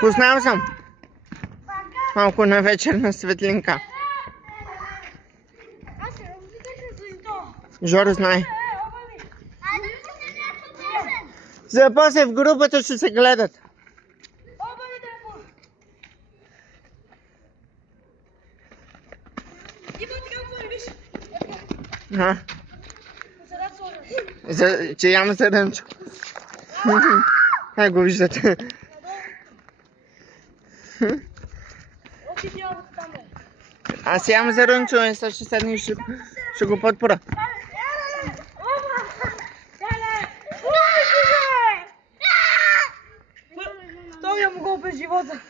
Пуснал съм. Малко на вечерна светлинка. Жоро знае. За после в групата ще се гледат. Че яма се Рънчо. Как го виждате? Аз ям за Рънчо и сега ще седне и ще го подпора. Втория му гол през живота.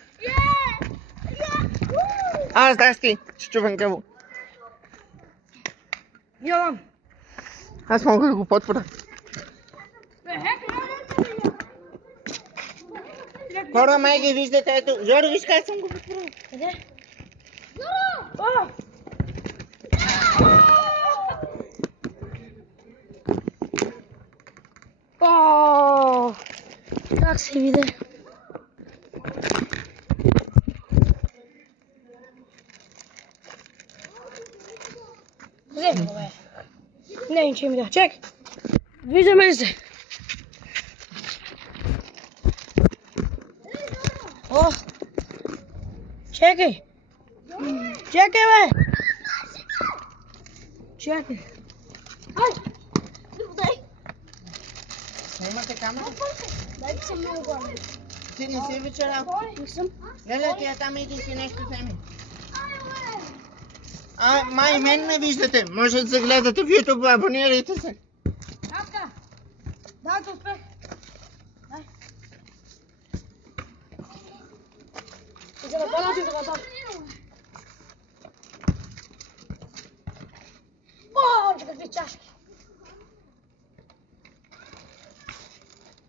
Здрасти, чичувенкаво. Йован. Аз мога да го подпора. Хора, май ги виждате, ето. Жоро, виж как съм го подпорил. Къде? Жоро! Как се виде? Вземи го, бе. Не, ничего ми да. Чекай. Виждаме ли се? О! Чекай! Чекай, бе! Чекай! Ай! Снимате камера? Дай се много главно. Ти не си вечерал? Не съм. Леле, тия там иди си нещо вземи. Май мен ме виждате. Може да се гледате в YouTube, абонирайте се. Татка! Дай да успех. Дай. За да пълна ти за вата. О, какви чашки.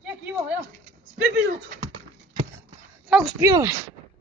Чакай, Иво, я. Спи видеото. Това го спиваме.